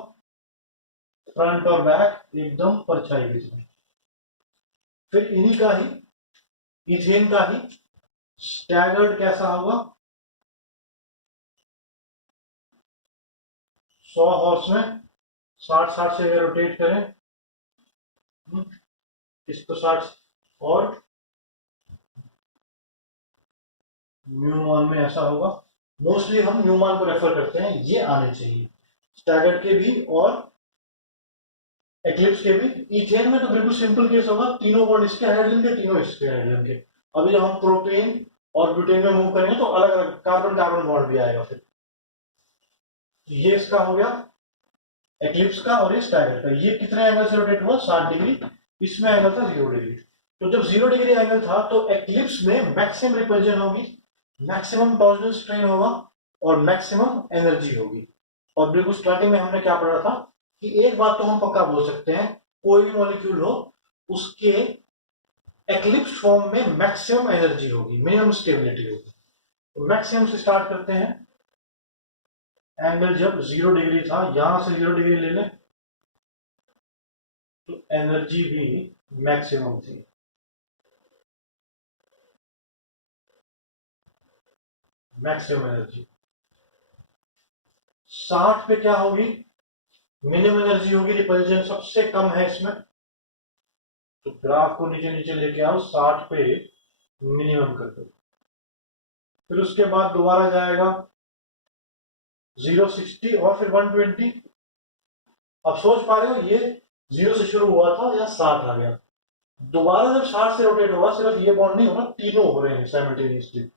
फ्रंट और बैक एकदम परछाई के साथ। फिर इन्हीं का ही, इथेन का ही स्टैगर्ड कैसा होगा, 100 हॉर्स में 60 से अगर रोटेट करें, इसको 60 और न्यूमान में ऐसा होगा। मोस्टली हम न्यूमान को रेफर करते हैं, ये आने चाहिए स्टैगर्ड के भी और एक्लिप्स के भी। इथेन में तो बिल्कुल सिंपल केस होगा, तीनों बॉन्ड इसके हाइड्रोजन के, तीनों इसके हाइड्रोजन के। अभी जब हम प्रोपेन और ब्यूटेन में मूव करेंगे तो अलग अलग कार्बन कार्बन बॉन्ड भी आएगा। फिर ये इसका हो गया एक्लिप्स का और ये स्टैगर्ड का। ये कितने एंगल से रोटेट हुआ, 60 डिग्री। इसमें एंगल था 0 डिग्री। तो जब 0 डिग्री एंगल था तो एक्लिप्स में मैक्सिमम रिपल्जन होगी, मैक्सिमम टॉर्जनल स्ट्रेन होगा और मैक्सिमम एनर्जी होगी। और बिल्कुल स्टार्टिंग में हमने क्या पढ़ा था कि एक बात तो हम पक्का बोल सकते हैं, कोई भी मॉलिक्यूल हो उसके एक्लिप्स फॉर्म में मैक्सिमम एनर्जी होगी, मिनिमम स्टेबिलिटी होगी। तो मैक्सिमम से स्टार्ट करते हैं। एंगल जब 0 डिग्री था, यहां से 0 डिग्री ले लें तो एनर्जी भी मैक्सिमम थी। मैक्सिमम एनर्जी 60 पे क्या होगी, मिनिमम एनर्जी होगी, रिपल्जन सबसे कम है इसमें। तो ग्राफ को नीचे नीचे लेके आओ, 60 पे मिनिमम कर दो। फिर उसके बाद दोबारा जाएगा 0, 60 और फिर 120। अब सोच पा रहे हो ये 0 से शुरू हुआ था या 60 आ गया। दोबारा जब 60 से रोटेट होगा, सिर्फ ये बॉन्ड नहीं होगा, तीनों हो रहे हैं साइमल्टेनियसली।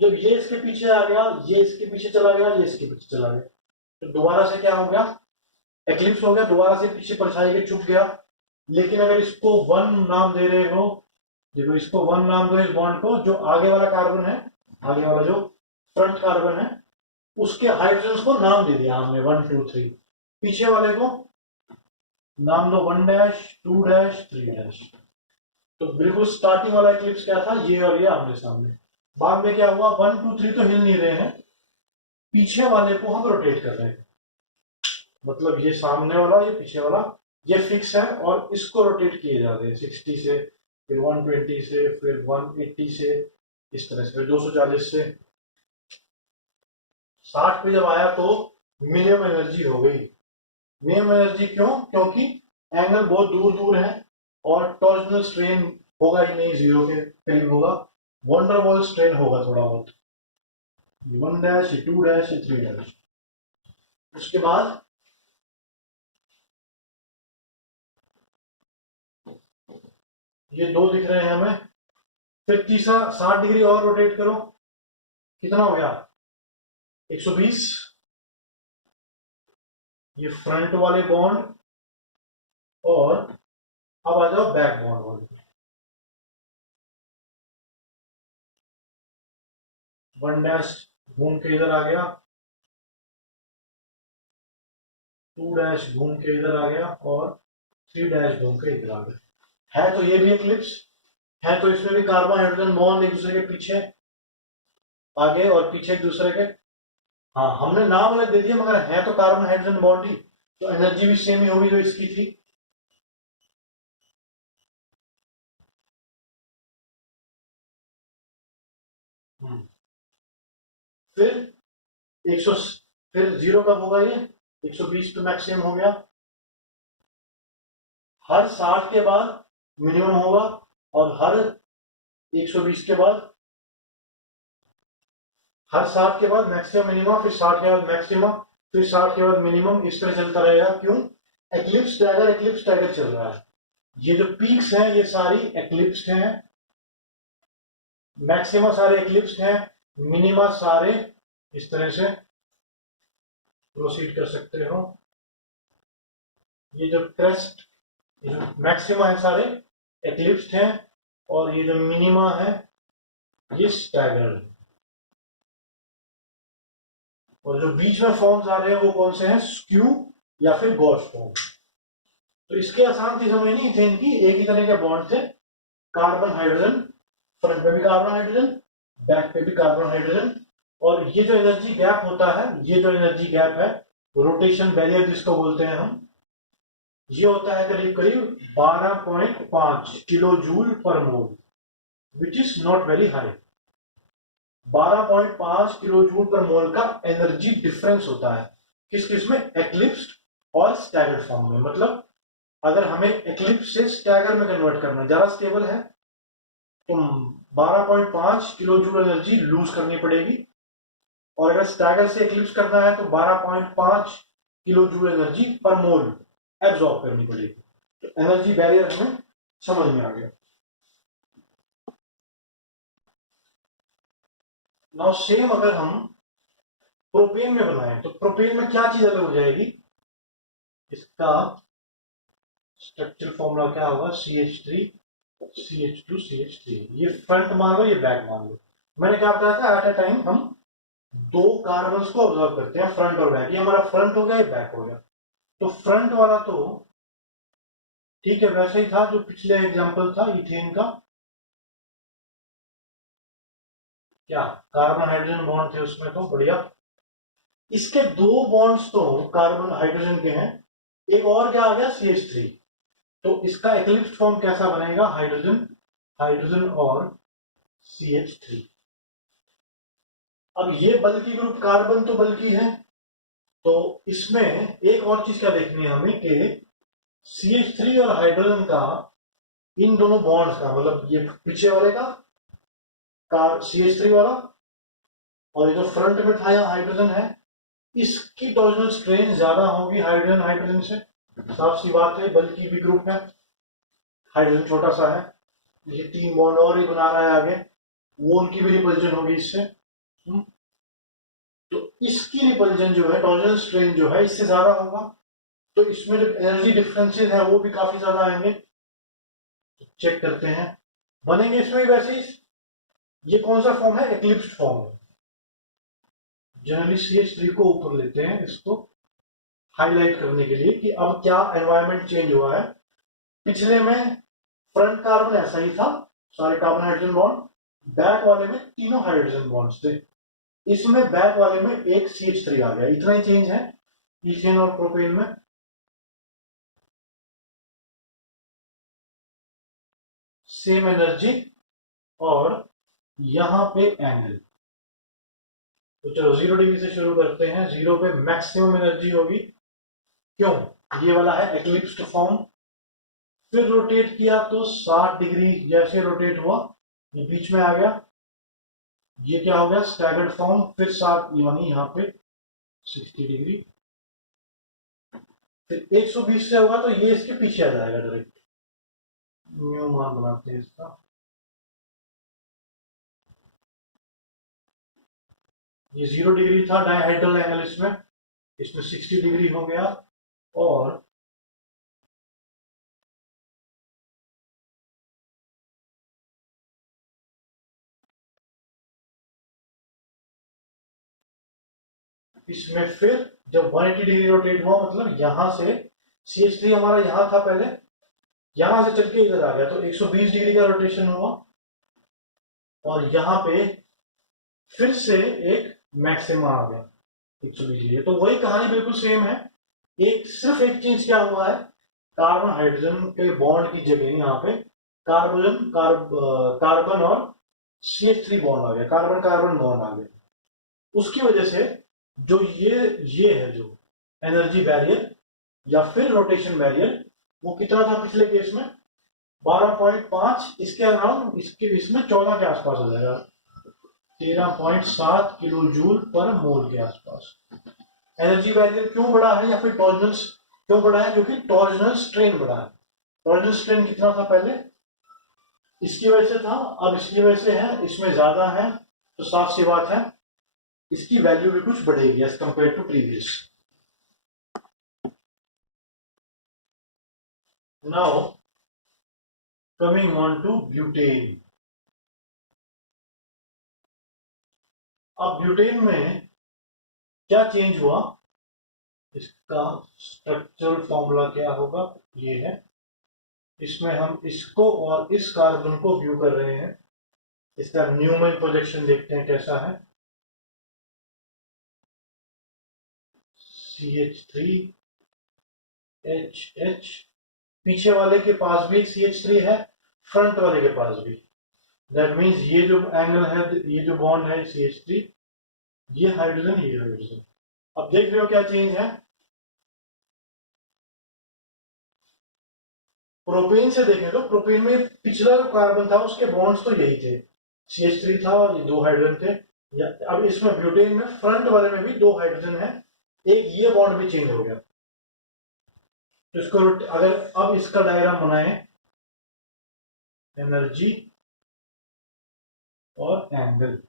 जब ये इसके पीछे आ गया, ये इसके पीछे चला गया, ये इसके पीछे चला गया, तो दोबारा से क्या हो गया, एक्लिप्स हो गया, दोबारा से पीछे परछाई के छुप गया। लेकिन अगर इसको 1 नाम दे रहे हो, देखो इसको 1 नाम दो इस बॉन्ड को, जो आगे वाला कार्बन है, आगे वाला जो फ्रंट कार्बन है उसके हाइड्रोजन को नाम दे दिया हमने 1 2 3। पीछे वाले को नाम दो 1 डैश 2 डैश 3 डैश। तो बिल्कुल स्टार्टिंग वाला एक्लिप्स क्या था, ये और ये आमने सामने। बाद में क्या हुआ, 1 2 3 तो हिल नहीं रहे हैं, पीछे वाले को हम रोटेट कर रहे हैं। मतलब ये सामने वाला, ये पीछे वाला, ये फिक्स है और इसको रोटेट किए जा रहे हैं 60 से, फिर 120 से, फिर 180 से, इस तरह से, फिर 240 से। 60 पे जब आया तो मिनिमम एनर्जी हो गई। मिनिमम एनर्जी क्यों, क्योंकि एंगल बहुत दूर दूर है और टॉर्जनल स्ट्रेन होगा ही नहीं, 0 के करीब होगा, वंडरवॉल स्ट्रेन होगा थोड़ा बहुत, 1 डैश 2 डैश 3 डैश। उसके बाद ये 2 दिख रहे हैं हमें। फिर तीसरा 60 डिग्री और रोटेट करो, कितना हो गया, 120। ये फ्रंट वाले बॉन्ड और अब आ जाओ बैक बॉन्ड वाले। 1 डैश घूम के इधर आ गया, 2 डैश घूम के इधर आ गया और 3 डैश घूम के इधर आ गया। है तो ये भी एक्लिप्स है, तो इसमें भी कार्बन हाइड्रोजन बॉन्ड एक दूसरे के पीछे, आगे और पीछे एक दूसरे के। हाँ हमने नाम अलग दे दिया, मगर है तो कार्बन हाइड्रोजन बॉन्ड ही, तो एनर्जी भी सेम ही होगी जो इसकी थी। फिर 100, फिर 0 कब होगा, ये 120 पे मैक्सिमम हो गया। हर 60 के बाद मिनिमम होगा और हर 120 के बाद, हर 60 के बाद मैक्सिमम मिनिमम, फिर 60 के बाद मैक्सिमम, फिर 60 के बाद मिनिमम, इस तरह चलता रहेगा। क्यों, एक्लिप्स टैगर चल रहा है। ये जो पीक्स हैं ये सारी एक्लिप्स हैं, मैक्सिमा सारे एक्लिप्स हैं, मिनिमा सारे इस तरह से प्रोसीड कर सकते हो। ये जो क्रेस्ट, ये जो मैक्सिमा है सारे एक्लिप्स हैं और ये जो मिनिमा है ये स्टैगर्ड है। और जो बीच में फॉर्म्स आ रहे हैं वो कौन से हैं, स्क्यू या फिर गॉस फॉर्म। तो इसके आसान थी समझनी, इथेन की एक ही तरह के बॉन्ड थे, कार्बन हाइड्रोजन, फ्रंट में भी कार्बन हाइड्रोजन, बैक पे भी कार्बन हाइड्रोजन। और ये जो एनर्जी गैप होता है, ये जो एनर्जी गैप है, रोटेशन बैरियर जिसको बोलते हैं हम, ये होता है करीब करीब 12.5 kilo joule per mole, which is not very high. 12.5 kilo joule per mole का एनर्जी डिफरेंस होता है किस किस में, एक्लिप्स और स्टैगर्ड फॉर्म में। मतलब अगर हमें एक्लिप्स से स्टैगर में कन्वर्ट करना है, ज्यादा स्टेबल है, तो 12.5 किलो जूल एनर्जी लूज करनी पड़ेगी, और अगर स्टैगर से एक्लिप्स करना है तो 12.5 किलो जूल एनर्जी पर मोल एब्सॉर्ब करनी पड़ेगी। तो एनर्जी बैरियर हमें समझ में आ गया। नाउ सेम अगर हम प्रोपेन में बनाएं तो प्रोपेन में क्या चीज अलग हो जाएगी, इसका स्ट्रक्चरल फॉर्मूला क्या होगा, CH3 CH2 CH3। ये फ्रंट मान लो, ये बैक मान लो। मैंने क्या बताया था, एट अ टाइम हम दो कार्बन्स को ऑब्जर्व करते हैं, फ्रंट और बैक। ये हमारा फ्रंट हो गया, ये बैक हो गया। तो फ्रंट वाला तो ठीक है, वैसे ही था जो पिछले एग्जांपल था इथेन का, क्या कार्बन हाइड्रोजन बॉन्ड थे उसमें, तो बढ़िया। इसके दो बॉन्ड्स तो कार्बन हाइड्रोजन के हैं, एक और क्या आ गया, CH3। तो इसका एक्लिप्स फॉर्म कैसा बनेगा, हाइड्रोजन हाइड्रोजन और CH3। अब ये बल्कि ग्रुप कार्बन तो बल्कि है, तो इसमें एक और चीज क्या देखनी है हमें कि CH3 और हाइड्रोजन का, इन दोनों बॉन्ड्स का, मतलब ये पीछे वाले का CH3 वाला, और ये जो फ्रंट में था या हाइड्रोजन है, इसकी टॉर्जनल स्ट्रेन ज्यादा होगी हाइड्रोजन हाइड्रोजन से। साफ सी बात है, बल्कि भी ग्रुप है, हाइड्रोजन छोटा सा है, ये तीन बॉन्ड और ही बना रहा है आगे, वो उनकी भी रिपल्जन होगी इससे। तो इसकी रिपल्जन जो है, टॉर्जनल स्ट्रेन जो है, इससे ज्यादा होगा। तो इसमें जो एनर्जी डिफरेंसेस है वो भी काफी ज्यादा आएंगे। तो चेक करते हैं, बनेंगे इसमें वैसे ही। ये कौन सा फॉर्म है, एक्लिप्स्ड फॉर्म है। जनरली CH3 को ऊपर लेते हैं, इसको हाईलाइट करने के लिए कि अब क्या एनवायरनमेंट चेंज हुआ है। पिछले में फ्रंट कार्बन ऐसा ही था, सारे कार्बन हाइड्रोजन बॉन्ड, बैक वाले में तीनों हाइड्रोजन बॉन्ड्स थे, इसमें बैक वाले में एक CH3 आ गया। इतना ही चेंज है इथेन और प्रोपेन में। सेम एनर्जी और यहां पे एंगल। तो चलो 0 डिग्री से शुरू करते हैं। 0 पे मैक्सिमम एनर्जी होगी, क्यों, ये वाला है एक्लिप्स्ड फॉर्म। फिर रोटेट किया तो 60 डिग्री, जैसे रोटेट हुआ ये बीच में आ गया, ये क्या हो गया, स्टैगर्ड फॉर्म। फिर 60 यानी यहाँ पे 60 डिग्री। फिर 120 से होगा तो ये इसके पीछे आ जाएगा डायरेक्ट। न्यू मान बनाते हैं इसका, ये 0 डिग्री था डायहेड्रल एंगल, इसमें इसमें 60 डिग्री हो गया। और इसमें फिर जब 180 डिग्री रोटेट हुआ, मतलब यहां से CH3 हमारा यहां था पहले, यहां से चल के इधर आ गया, तो 120 डिग्री का रोटेशन हुआ। और यहां पे फिर से एक मैक्सिमा आ गया 120 डिग्री। तो वही कहानी बिल्कुल सेम है, एक सिर्फ एक चीज क्या हुआ है, कार्बन हाइड्रोजन के बॉन्ड की जगह यहाँ पे कार्बन और CH3 बॉन्ड आ गया, कार्बन कार्बन बॉन्ड आ गया। उसकी वजह से जो ये है जो एनर्जी बैरियर या फिर रोटेशन बैरियर, वो कितना था पिछले केस में, 12.5, इसके अराउंड, इसके इसमें 14 के आसपास हो जाएगा, 13.7 किलो जूल पर मोल के आसपास। एनर्जी बैरियर क्यों बढ़ा है, या फिर टॉर्जनल क्यों बढ़ा है, क्योंकि टॉर्जनल स्ट्रेन बढ़ा है। टॉर्जनल स्ट्रेन कितना था पहले, इसकी वजह से था, अब इसकी वजह से है, इसमें ज्यादा है, तो साफ सी बात है इसकी वैल्यू भी कुछ बढ़ेगी as compare to previous. Now coming on to butane. अब ब्यूटेन में क्या चेंज हुआ, इसका स्ट्रक्चरल फॉर्मूला क्या होगा, ये है। इसमें हम इसको और इस कार्बन को व्यू कर रहे हैं, इसका न्यूमन प्रोजेक्शन देखते हैं कैसा है। CH3 एच एच, पीछे वाले के पास भी CH3 है, फ्रंट वाले के पास भी। दैट मीन्स ये जो एंगल है, ये जो बॉन्ड है CH3, ये हाइड्रोजन, ये हाइड्रोजन। अब देख रहे हो क्या चेंज है। प्रोपेन से देखें तो प्रोपेन में पिछला जो कार्बन था उसके बॉन्ड्स तो यही थे, CH3 था और ये 2 हाइड्रोजन थे। अब इसमें ब्यूटेन में फ्रंट वाले में भी 2 हाइड्रोजन है, एक ये बॉन्ड भी चेंज हो गया। तो इसको अगर अब इसका डायग्राम बनाए, एनर्जी और एंगल,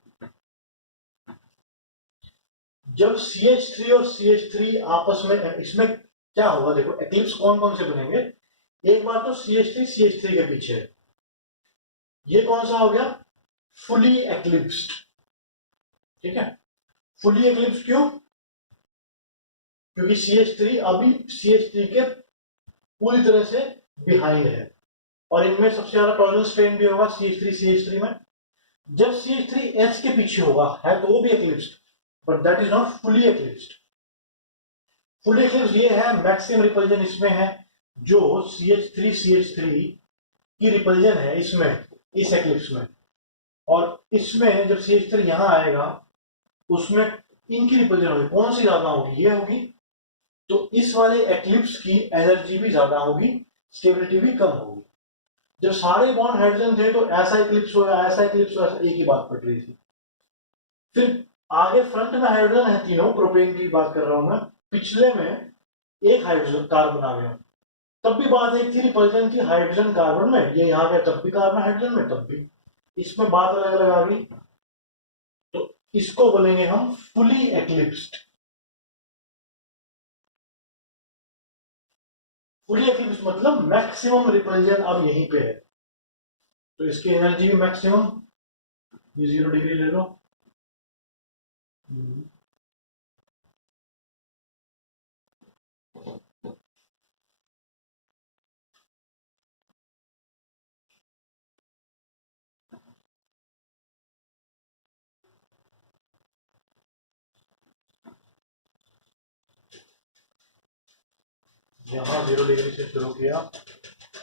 जब CH3 और CH3 आपस में, इसमें क्या होगा देखो, एक्लिप्स कौन कौन से बनेंगे। एक बार तो CH3 CH3 के पीछे, ये कौन सा हो गया, फुली एक्लिप्स्ड। ठीक है, फुली एक्लिप्स क्यों, क्योंकि CH3 अभी CH3 के पूरी तरह से बिहाइंड है, और इनमें सबसे ज्यादा टॉर्जन स्ट्रेन भी होगा CH3 CH3 में। जब CH3H के पीछे होगा, है तो वो भी eclipsed, but that is not fully eclipsed. Fully eclipsed ये है, मैक्सिमम रिपल्जन इसमें है, जो CH3 CH3 की रिपल्जन है इसमें, इस एक्लिप्स में। और इसमें जब CH3 यहां आएगा, उसमें इनकी रिपल्जन होगी, कौन सी ज्यादा होगी, ये होगी। तो इस वाले एक्लिप्स की एनर्जी भी ज्यादा होगी, स्टेबिलिटी भी कम होगी। जब सारे बॉन्ड हाइड्रोजन थे तो ऐसा एक्लिप्स हुआ, ऐसा एक्लिप्स हुआ, एक ही बात पड़ रही थी। फिर आगे फ्रंट में हाइड्रोजन है तीनों, प्रोपेन की बात कर रहा हूं मैं, पिछले में एक हाइड्रोजन कार्बन आ गया, तब भी बात एक थी रिपल्जन की हाइड्रोजन कार्बन में, ये यहाँ गया तब भी कार्बन हाइड्रोजन में, तब भी। इसमें बात अलग अलग आ गई, तो इसको बोलेंगे हम फुली एक्लिप्स्ड। फुली एक्लिप्स मतलब मैक्सिमम रिपल्जन अब यहीं पे है, तो इसकी एनर्जी भी मैक्सिमम, ये 0 डिग्री ले लो। यहां 0 डिग्री से शुरू किया,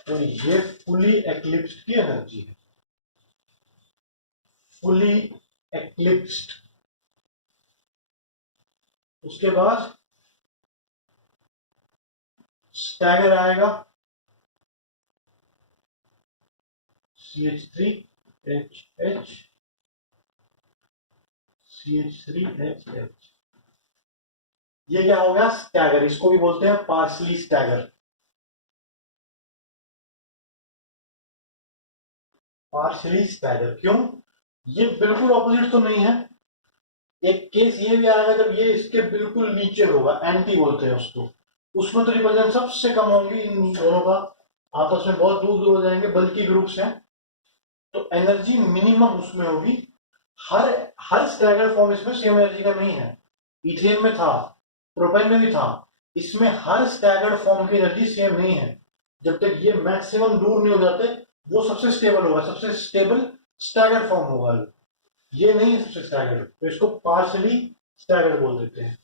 तो ये फुली एक्लिप्स्ड की एनर्जी है, फुली एक्लिप्स्ड। उसके बाद स्टैगर आएगा, CH3HH, CH3HH, ये क्या हो गया, स्टैगर। इसको भी बोलते हैं पार्सली स्टैगर। पार्सली स्टैगर क्यों, ये बिल्कुल ऑपोजिट तो नहीं है। एक केस ये भी आएगा जब ये इसके बिल्कुल नीचे होगा, एंटी बोलते हैं उसको, उसमें तो रिपल्जन सबसे कम होगी इन दोनों का, आपस में बहुत दूर दूर हो जाएंगे, बल्कि ग्रुप्स हैं, तो एनर्जी मिनिमम उसमें होगी। हर हर स्टैगर फॉर्म इसमें सेम एनर्जी का नहीं है। इथेन में था, प्रोपेन में भी था, इसमें हर स्टैगर्ड फॉर्म की एनर्जी सेम नहीं है। जब तक ये मैक्सिमम दूर नहीं हो जाते, वो सबसे स्टेबल होगा, सबसे स्टेबल स्टैगर्ड फॉर्म होगा, ये नहीं सबसे स्टैगर्ड, तो इसको पार्शली स्टैगर्ड बोल देते हैं।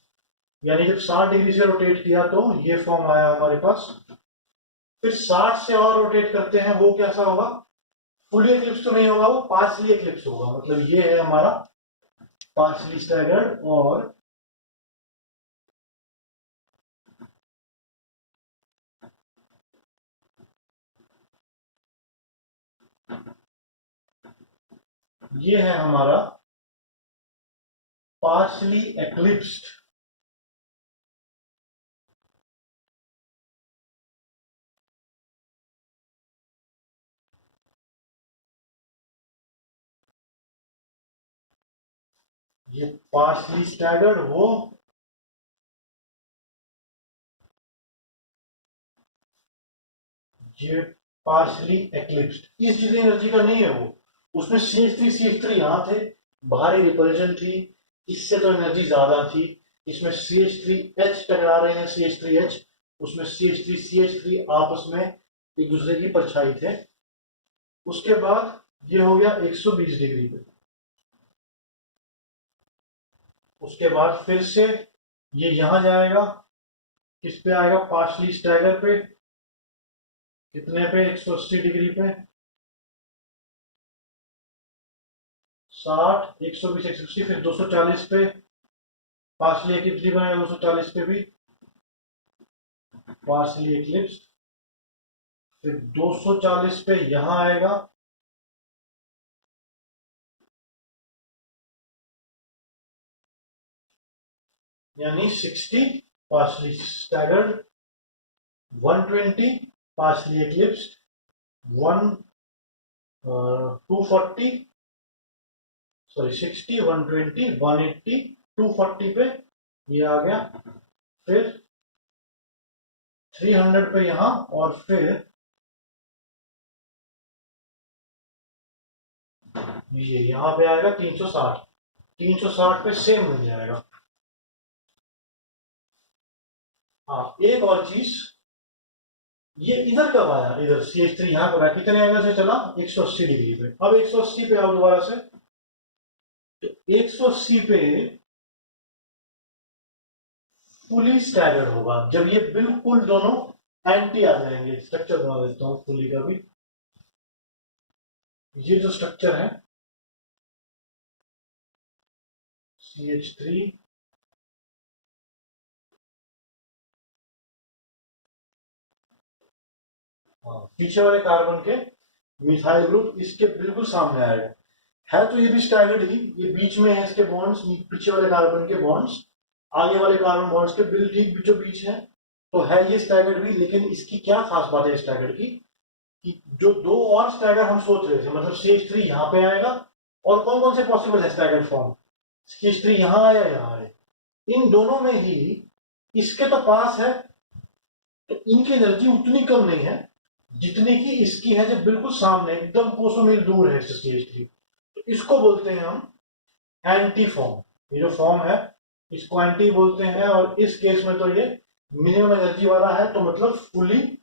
यानी जब 60 डिग्री से रोटेट किया तो ये फॉर्म आया हमारे पास, फिर 60 से और रोटेट करते हैं, वो कैसा होगा, फुली एक्लिप्स तो नहीं होगा, वो पार्शली एक्लिप्स होगा। मतलब ये है हमारा पार्शली स्टैगर्ड, और ये है हमारा पार्शली एक्लिप्स्ड। ये पार्शली स्टैगर्ड, वो ये पार्शली एक्लिप्स्ड। इस जितनी एनर्जी का नहीं है वो, उसमें CH3 यहां थे, भारी रिपल्जन थी, इससे तो एनर्जी ज्यादा थी। इसमें CH3H टकरा रहे हैं, CH3H, उसमें CH3 आपस में एक दूसरे की परछाई थे। उसके बाद ये हो गया 120 डिग्री पे, उसके बाद फिर से ये यहां जाएगा, किस पे आएगा, पार्शली स्टैगर पे, कितने पे, 180 डिग्री पे, 60, 120, 160, फिर 240 पे, पार्शली एक्लिप्स भी बनेगा 240 पे भी, पार्शली एक्लिप्स, फिर 240 पे यहां आएगा, यानी 60 पार्शली स्टैगर्ड, 120 पार्शली एक्लिप्स्ड, 240, सॉरी 60, 120, 180, 240 पे ये आ गया, फिर 300 पे यहां, और फिर ये यहां पे आएगा 360, 360 पे सेम मिल जाएगा। हाँ, एक और चीज, ये इधर कब आया, इधर CH3 यहां कब आया, कितने एंगल से चला, 180 डिग्री पे। अब 180 पे आओ दोबारा से, तो 180 पे फुली स्टैगर्ड होगा जब ये बिल्कुल दोनों एंटी आ जाएंगे। स्ट्रक्चर बना देता हूं फुली का भी, ये जो स्ट्रक्चर है CH3, हाँ, पीछे वाले कार्बन के मिथाइल ग्रुप इसके बिल्कुल सामने आएगा, है तो ये भी स्टैगर्ड ही, ये बीच में है इसके बॉन्ड्स, पीछे वाले कार्बन के बॉन्ड्स आगे वाले कार्बन बॉन्ड्स के बिल्कुल ठीक बीचों बीच है, तो है ये स्टैगर्ड भी। लेकिन इसकी क्या खास बात है स्टैगर्ड की, कि जो दो और स्टैगर हम सोच रहे थे, मतलब CH3 यहाँ पे आएगा, और कौन कौन से पॉसिबल है स्टैगर्ड फॉर्म, CH3 यहाँ आया, यहाँ आए, इन दोनों में ही इसके तो पास है, तो इनकी एनर्जी उतनी कम नहीं है जितनी की इसकी है, जब बिल्कुल सामने एकदम कोसों मील दूर है CH3, तो इसको बोलते हैं हम एंटी फॉर्म। ये जो फॉर्म है इसको एंटी बोलते हैं, और इस केस में तो ये मिनिमम एनर्जी वाला है, तो मतलब फुली